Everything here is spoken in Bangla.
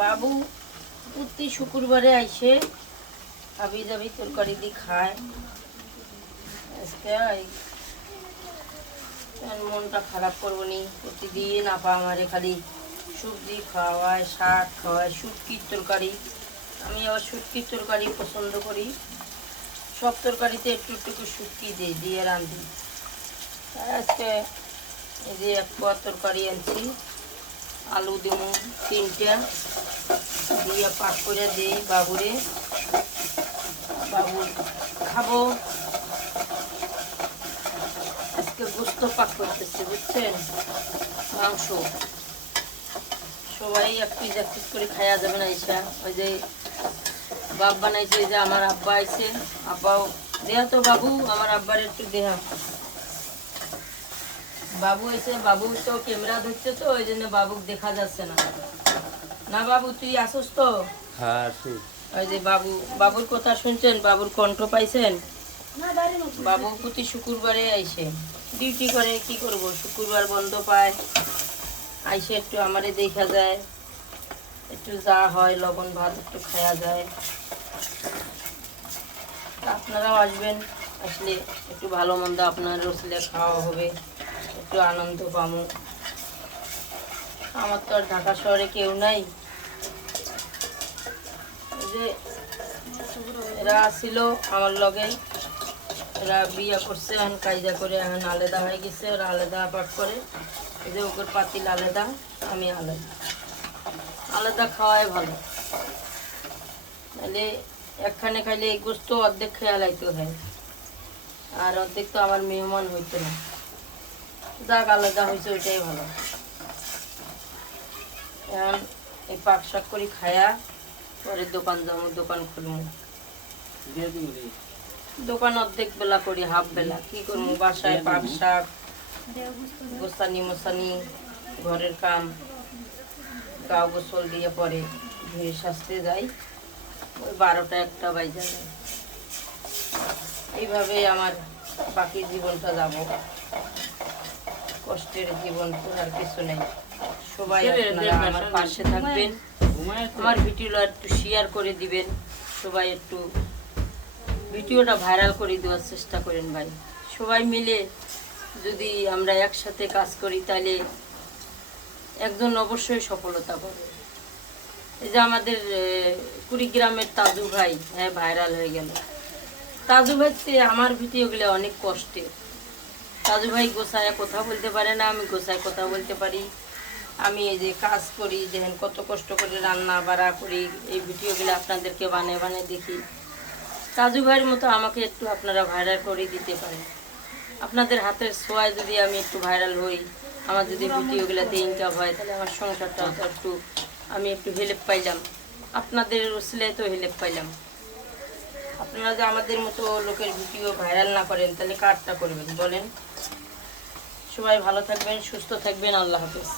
বাবু প্রতি শুক্রবারে আইসে হাবি জাবি তরকারি দিয়ে খায়। আজকে মনটা খারাপ করবো নি, প্রতিদিন আপা আমারে খালি সবজি খাওয়ায়, শাক খাওয়ায়, শুটকির তরকারি। আমি আবার শুটকির তরকারি পছন্দ করি, সব তরকারিতে একটু একটু শুটকি দিই, দিয়ে রাঁধি। আজকে এই যে এক পোয়া তরকারি আনছি, আলু দেবো 3টা, দিয়ে পাক করে দিই বাবুরে, বাবু খাবো। আজকে গোস্ত পাক করতেছে, বুঝছেন, মাংস। সবাই এক পিস করে খাওয়া যাবে না। ইসা ওই যে বাপ বানাইছে, যে আমার আব্বা আইছে, আব্বাও দেহা তো বাবু, আমার আব্বার একটু দেহা। বাবু এসে, বাবু তো ক্যামেরা ধরছে, তো ওই জন্য বাবুক দেখা যাচ্ছে না। না বাবু, তুই আসস তো? হ্যাঁ, ওই যে বাবু, বাবুর কথা শুনছেন, বাবুর কণ্ঠ পাইছেন। বাবু প্রতি শুক্রবারে আইসে, ডিউটি করে, কি করব, শুক্রবার বন্ধ পায়, আইসে একটু আমারে দেখা যায়, একটু যা হয় লবণ ভাত একটু খাওয়া যায়। আপনারাও আসবেন, আসলে একটু ভালো মন্দ আপনার রসলে খাওয়া হবে, একটু আনন্দ পাবো। আমার তো আর ঢাকা শহরে কেউ নাই। যে এরা ছিল আমার লগে, এরা বিয়ে করছে, এখন কায়দা করে এখন আলাদা হয়ে গেছে, ওরা আলাদা পাঠ করে। এই যে ওপর পাতিল আলাদা, আমি আলাদা, আলাদা খাওয়াই ভালো। তাহলে একখানে খাইলে এই গোস্ত অর্ধেক খেয়াল লাইতে হয়, আর অর্ধেক তো আমার মেহমান হইতো না। যাক, আলাদা হয়েছে, ওইটাই ভালো। এখন এই পাক শাক করি খায়া পরে দোকান যাবো, দোকান খুলবো। দোকান অর্ধেক বেলা করি, হাফ বেলা কি করবো, বাসায় পাক শাক, গোসানি মোসানি, ঘরের কাম, গাও গোসল দিয়ে পরে ধুয়ে সাজতে যাই, ওই 12টা 1টা বাজে যায়। এইভাবে আমার বাকি জীবনটা যাব। কষ্টের জীবন তো আর কিছু নেই। সবাই আপনারা আমার পাশে থাকবেন, আমার ভিডিওটা একটু শেয়ার করে দিবেন, সবাই একটু ভিডিওটা ভাইরাল করে দেওয়ার চেষ্টা করেন ভাই। সবাই মিলে যদি আমরা একসাথে কাজ করি, তাহলে একজন অবশ্যই সফলতা পাবে। এই যে আমাদের কুড়িগ্রামের তাজু ভাই, হ্যাঁ ভাইরাল হয়ে গেল। তাজু ভাই আমার ভিডিওগুলো অনেক কষ্টের। তাজু ভাই গোসায় কথা বলতে পারে না, আমি গোসায় কথা বলতে পারি। আমি এই যে কাজ করি, দেখেন কত কষ্ট করে রান্না বাড়া করি, এই ভিডিওগুলো আপনাদেরকে বানিয়ে বানিয়ে দেখি। তাজু ভাইয়ের মতো আমাকে একটু আপনারা ভাইরাল করে দিতে পারেন। আপনাদের হাতের ছোঁয়ায় যদি আমি একটু ভাইরাল হই, আমার যদি ভিডিওগুলোতে ইনকাম হয়, তাহলে আমার সংসারটা একটু, আমি একটু হেল্প পাইলাম, আপনাদের উসিলায় তো হেল্প পাইলাম। আপনারা যে আমাদের মতো লোকের ভিডিও ভাইরাল না করেন, তাহলে কারটা করবেন বলেন? সবাই ভালো থাকবেন, সুস্থ থাকবেন, আল্লাহ হাফেজ।